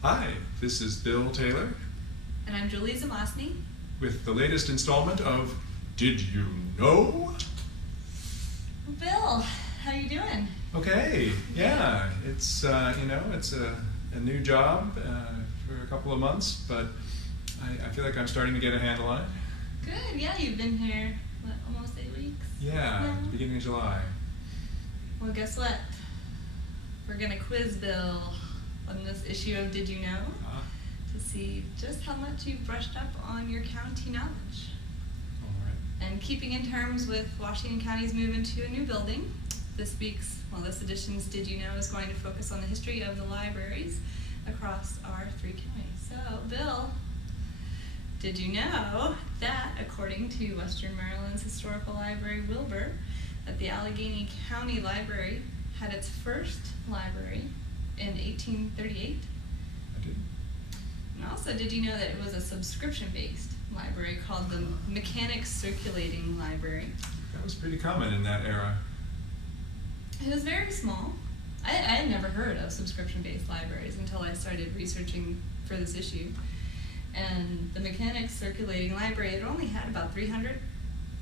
Hi, this is Bill Taylor. And I'm Julie Zamostny. With the latest installment of Did You Know? Bill, how you doing? Okay, yeah, it's it's a new job for a couple of months, but I feel like I'm starting to get a handle on it. Good, yeah, you've been here, almost 8 weeks? Yeah, beginning of July. Well, guess what? We're going to quiz Bill on this issue of Did You Know? To see just how much you've brushed up on your county knowledge. All right. And keeping in terms with Washington County's move into a new building, this edition's Did You Know is going to focus on the history of the libraries across our 3 counties. So, Bill, did you know that according to Western Maryland's Historical Library, Wilbur, that the Allegany County Library had its first library in 1838? I did. And also, did you know that it was a subscription-based library called the Mechanics Circulating Library? That was pretty common in that era. It was very small. I had never heard of subscription-based libraries until I started researching for this issue. And the Mechanics Circulating Library, it only had about 300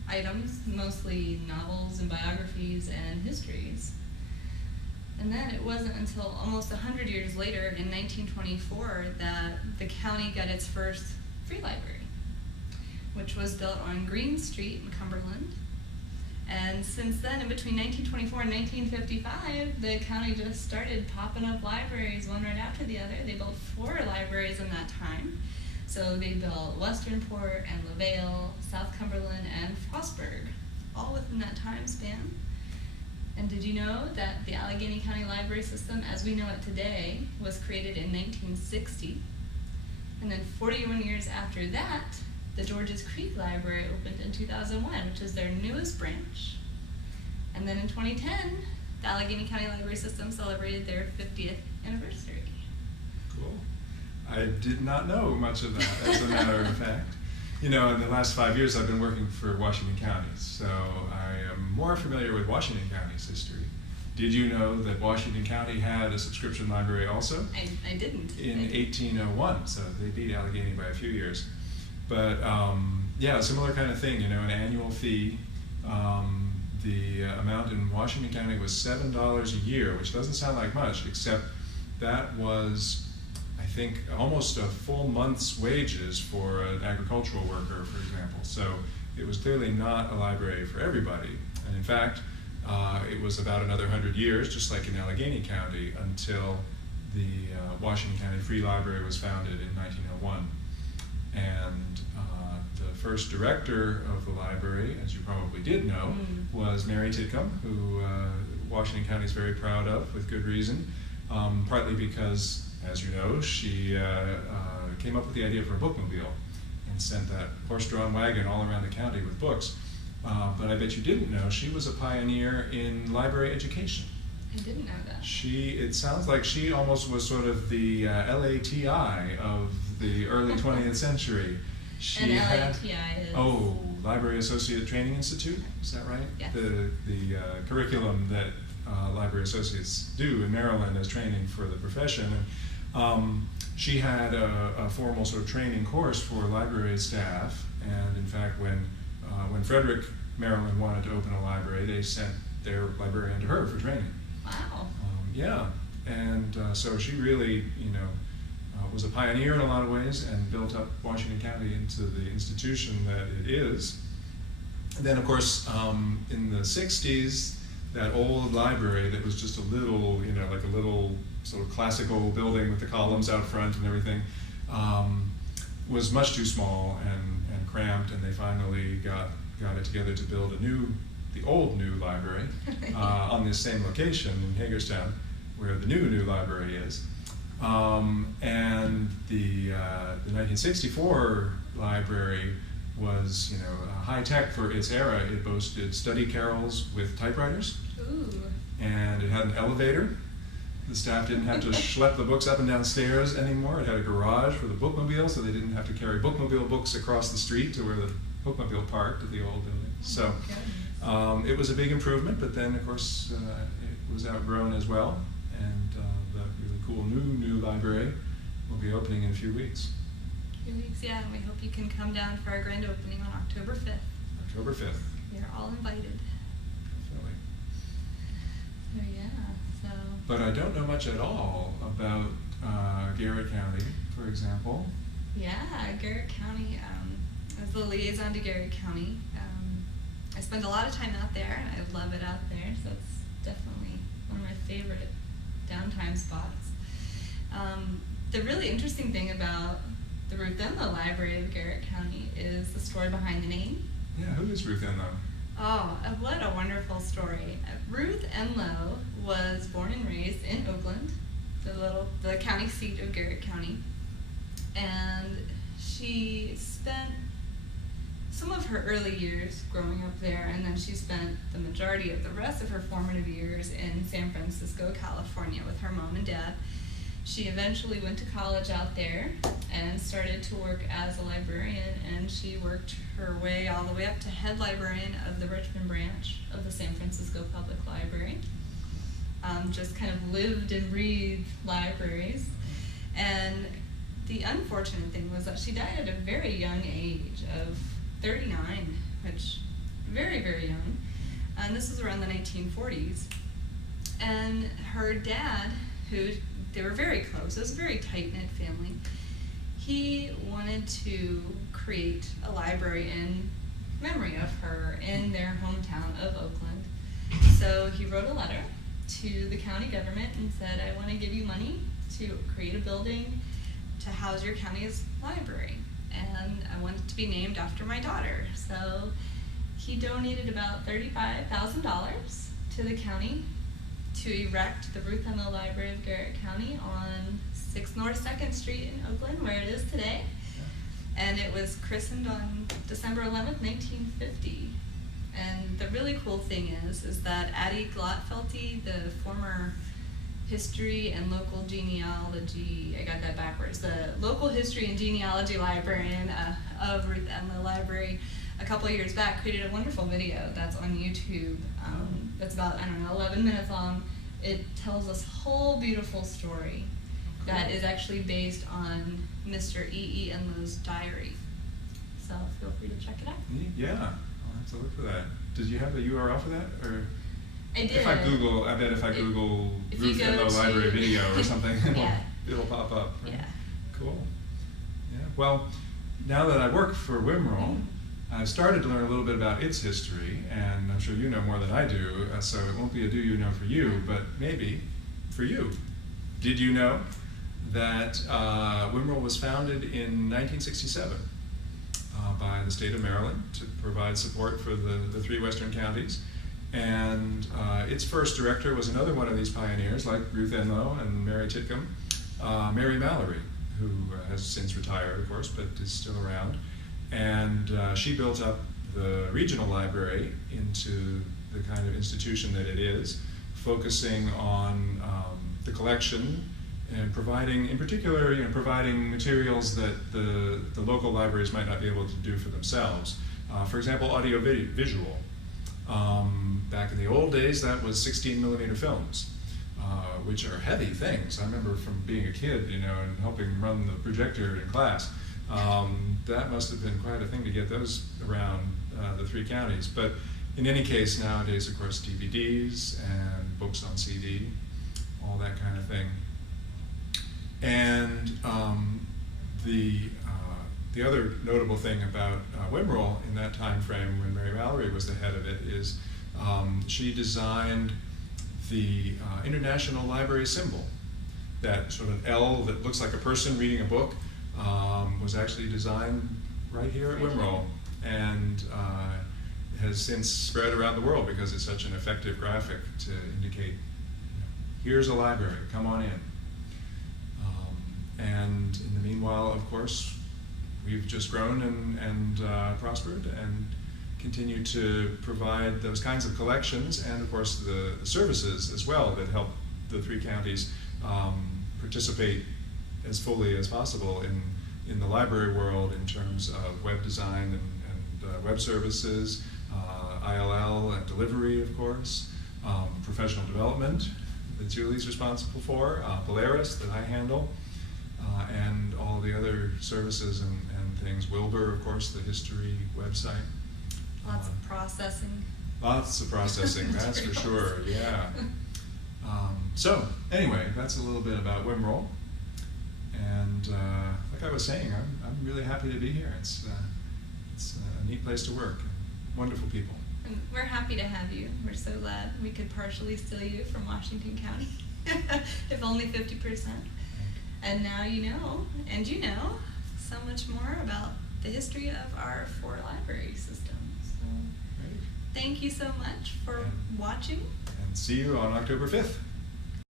items, mostly novels and biographies and histories. And then it wasn't until almost 100 years later, in 1924, that the county got its first free library, which was built on Green Street in Cumberland. And since then, in between 1924 and 1955, the county just started popping up libraries one right after the other. They built 4 libraries in that time. So they built Westernport and LaVale, South Cumberland, and Frostburg, all within that time span. And did you know that the Allegany County Library System, as we know it today, was created in 1960? And then 41 years after that, the Georges Creek Library opened in 2001, which is their newest branch. And then in 2010, the Allegany County Library System celebrated their 50th anniversary. Cool. I did not know much of that, as a matter of fact. You know, in the last 5 years, I've been working for Washington County, so I am more familiar with Washington County's history. Did you know that Washington County had a subscription library also? I didn't. In 1801, so they beat Allegheny by a few years. But yeah, a similar kind of thing, you know, an annual fee. The amount in Washington County was $7 a year, which doesn't sound like much, except that was, I think, almost a full month's wages for an agricultural worker, for example. So it was clearly not a library for everybody. And in fact, it was about another 100 years, just like in Allegheny County, until the Washington County Free Library was founded in 1901. And the first director of the library, as you probably did know, was Mary Tidcombe, who Washington County is very proud of, with good reason, partly because, as you know, she came up with the idea for a bookmobile and sent that horse-drawn wagon all around the county with books. But I bet you didn't know, she was a pioneer in library education. I didn't know that. It sounds like she almost was sort of the LATI of the early 20th century. And LATI is? Oh, Library Associate Training Institute, is that right? Yes. The curriculum that library associates do in Maryland as training for the profession. And she had a formal sort of training course for library staff, and in fact, when Frederick, Maryland wanted to open a library, they sent their librarian to her for training. Wow. Yeah, and so she really, was a pioneer in a lot of ways and built up Washington County into the institution that it is. And then, of course, in the 60s, that old library that was just a little, like a little sort of classical building with the columns out front and everything, was much too small and cramped, and they finally got it together to build the old new library on this same location in Hagerstown, where the new library is. And the 1964 library was, high tech for its era. It boasted study carrels with typewriters. Ooh. And it had an elevator. The staff didn't have to schlep the books up and down stairs anymore. It had a garage for the bookmobile, so they didn't have to carry bookmobile books across the street to where the bookmobile parked at the old building. So it was a big improvement, but then, of course, it was outgrown as well. And the really cool new library will be opening in a few weeks. A few weeks, yeah, and we hope you can come down for our grand opening on October 5th. October 5th. You're all invited. Definitely. So yeah, so. But I don't know much at all about Garrett County, for example. Yeah, Garrett County, as the liaison to Garrett County, I spend a lot of time out there, and I love it out there, so it's definitely one of my favorite downtime spots. The really interesting thing about the Ruth Enlow Library of Garrett County is the story behind the name. Yeah, who is Ruth Enlow? Oh, what a wonderful story. Ruth Enlow was born and raised in Oakland, the county seat of Garrett County, and she spent some of her early years growing up there, and then she spent the majority of the rest of her formative years in San Francisco, California with her mom and dad. She eventually went to college out there and started to work as a librarian, and she worked her way all the way up to head librarian of the Richmond branch of the San Francisco Public Library. Just kind of lived and breathed libraries. And the unfortunate thing was that she died at a very young age of 39, which very, very young. And this was around the 1940s. And her dad, they were very close, it was a very tight-knit family, he wanted to create a library in memory of her in their hometown of Oakland. So he wrote a letter to the county government and said, I want to give you money to create a building to house your county's library, and I want it to be named after my daughter. So he donated about $35,000 to the county to erect the Ruth Enlow Library of Garrett County on 6 North 2nd Street in Oakland, where it is today. And it was christened on December 11th, 1950. And the really cool thing is that Addie Glotfelty, the former history and local genealogy, I got that backwards, the local history and genealogy librarian of Ruth Enlow Library, a couple of years back created a wonderful video that's on YouTube. That's about, 11 minutes long. It tells this whole beautiful story that is actually based on Mr. E.E. Enlow's diary. So feel free to check it out. Yeah, I'll have to look for that. Did you have the URL for that? Or I did. If I Google Ruth Enlow Library video or something, it'll pop up. Right? Yeah. Cool. Yeah. Well, now that I work for WIMRL, I've started to learn a little bit about its history, and I'm sure you know more than I do, so it won't be a do you know for you, but maybe for you. Did you know that WIMRL was founded in 1967 by the state of Maryland to provide support for the 3 western counties? And its first director was another one of these pioneers, like Ruth Enlow and Mary Titcomb, Mary Mallory, who has since retired, of course, but is still around. And she built up the regional library into the kind of institution that it is, focusing on the collection and providing, in particular, providing materials that the local libraries might not be able to do for themselves. For example, audio-visual. Back in the old days, that was 16mm films, which are heavy things. I remember from being a kid, and helping run the projector in class. That must have been quite a thing to get those around the 3 counties. But in any case, nowadays, of course, DVDs and books on CD, all that kind of thing. And the other notable thing about WIMRL in that time frame, when Mary Mallory was the head of it, is she designed the International Library symbol. That sort of L that looks like a person reading a book was actually designed right here at WIMRL, and has since spread around the world because it's such an effective graphic to indicate, here's a library, come on in. And in the meanwhile, of course, we've just grown and prospered and continue to provide those kinds of collections and, of course, the services as well that help the 3 counties participate as fully as possible in the library world in terms of web design and web services, ILL and delivery, of course, professional development that Julie's responsible for, Polaris that I handle, and all the other services and things. Wilbur, of course, the history website. Lots of processing. Lots of processing, that's for sure, yeah. So, anyway, that's a little bit about Wimroll. And like I was saying, I'm really happy to be here. It's a neat place to work, and wonderful people. And we're happy to have you. We're so glad we could partially steal you from Washington County, if only 50%. And now you know, and you know, so much more about the history of our 4 library system. So Great. thank you so much for watching. And see you on October 5th.